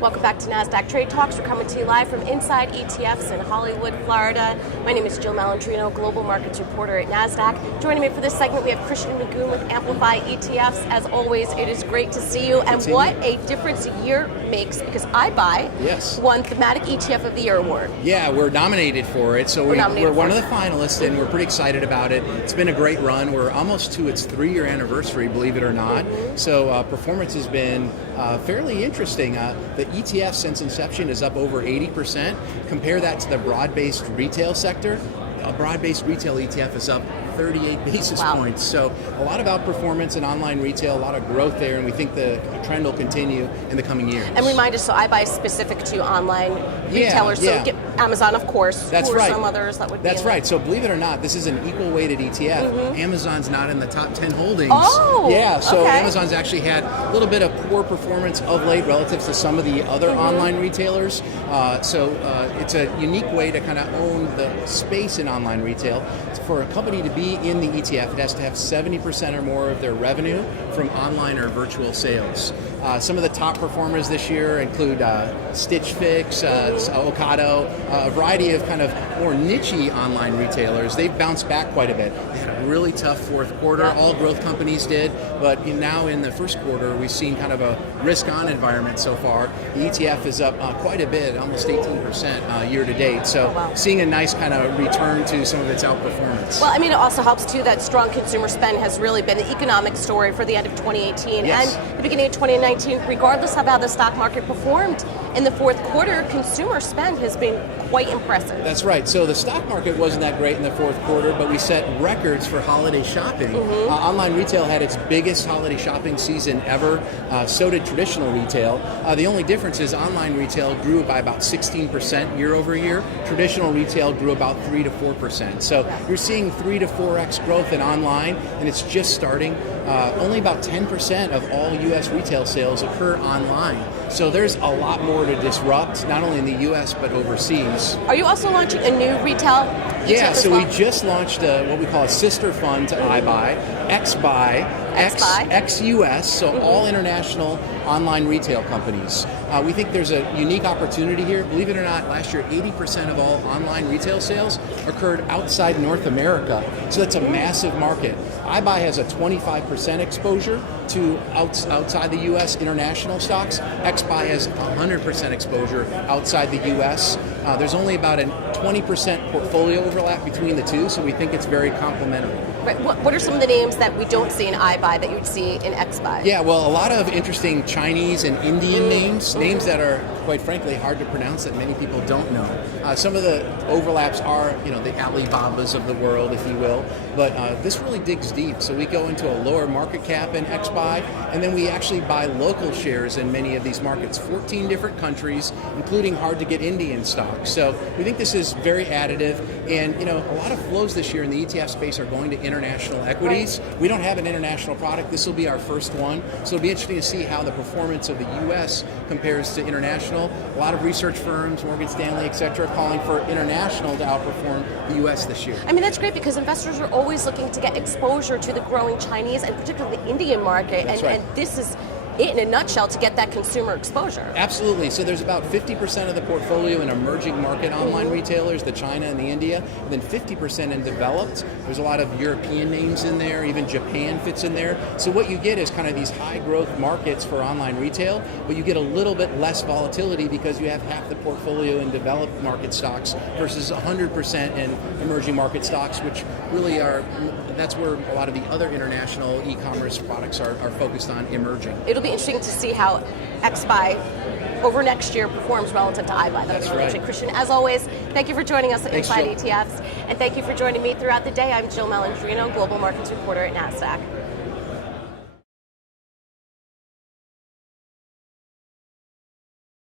Welcome back to Nasdaq Trade Talks. We're coming to you live from Inside ETFs in Hollywood, Florida. My name is Jill Malandrino, Global Markets Reporter at Nasdaq. Joining me for this segment, we have Christian Magoon with Amplify ETFs. As always, it is great to see you. And what a difference a year makes, because iBuy won Thematic ETF of the Year award. Yeah, we're nominated for it. So we're one of the finalists, and we're pretty excited about it. It's been a great run. We're almost to its 3-year anniversary, believe it or not. So performance has been fairly interesting. The ETF since inception is up over 80%. Compare that to the broad-based retail sector. A broad-based retail ETF is up 38 basis points. So a lot of outperformance in online retail, a lot of growth there, and we think the trend will continue in the coming years. And remind us, so iBuy is specific to online retailers, so Amazon, of course. That's right. Some others that would be That's right. So believe it or not, this is an equal-weighted ETF. Amazon's not in the top 10 holdings. Oh, yeah. So Amazon's actually had a little bit of poor performance of late relative to some of the other online retailers. So it's a unique way to kind of own the space in online retail. For a company to be in the ETF, it has to have 70% or more of their revenue from online or virtual sales. Some of the top performers this year include Stitch Fix, Ocado, a variety of kind of more niche-y online retailers. They've bounced back quite a bit. They had a really tough fourth quarter. All growth companies did, but now in the first quarter, we've seen kind of a risk-on environment so far. The ETF is up quite a bit, almost 18% year to date. So seeing a nice kind of return to some of its outperformance. Well, I mean, it also helps too that strong consumer spend has really been the economic story for the end of 2018 and the beginning of 2019. Regardless of how the stock market performed in the fourth quarter, consumer spend has been quite impressive. That's right. So the stock market wasn't that great in the fourth quarter, but we set records for holiday shopping. Online retail had its biggest holiday shopping season ever. So did traditional retail. The only difference is online retail grew by about 16% year over year. Traditional retail grew about 3 to 4%. So you're seeing 3 to 4x growth in online, and it's just starting. Only about 10% of all U.S. retail sales occur online. So there's a lot more to disrupt, not only in the U.S. but overseas. Are you also launching a new retail ETF as well? We just launched what we call a sister fund to iBuy, XBuy, X-US, so all international online retail companies. We think there's a unique opportunity here. Believe it or not, last year 80% of all online retail sales occurred outside North America. So that's a massive market. iBuy has a 25% exposure to outside the U.S. international stocks. XBuy has 100% exposure outside the U.S. There's only about a 20% portfolio overlap between the two, so we think it's very complementary. Right. What are some of the names that we don't see in iBuy that you'd see in XBuy? Yeah, well, a lot of interesting Chinese and Indian names that are, quite frankly, hard to pronounce that many people don't know. Some of the overlaps are, the Alibabas of the world, if you will, but this really digs deep. So we go into a lower market cap in XBuy, and then we actually buy local shares in many of these markets, 14 different countries, including hard-to-get Indian stocks. So we think this is very additive, and a lot of flows this year in the ETF space are going to international equities. Right. We don't have an international product. This will be our first one, so it'll be interesting to see how the performance of the U.S. compares to international. A lot of research firms, Morgan Stanley, et cetera, calling for international to outperform the U.S. this year. I mean, that's great because investors are always looking to get exposure to the growing Chinese and particularly the Indian market, and this is it in a nutshell to get that consumer exposure. Absolutely. So there's about 50% of the portfolio in emerging market online retailers, the China and the India, and then 50% in developed. There's a lot of European names in there, even Japan fits in there. So what you get is kind of these high growth markets for online retail, but you get a little bit less volatility because you have half the portfolio in developed market stocks versus 100% in emerging market stocks, which really that's where a lot of the other international e-commerce products are focused on emerging. It'll be interesting to see how XBuy over next year performs relative to iBuy. That's right. Christian, as always, thank you for joining us at Inside ETFs, and thank you for joining me throughout the day. I'm Jill Malandrino, Global Markets Reporter at Nasdaq.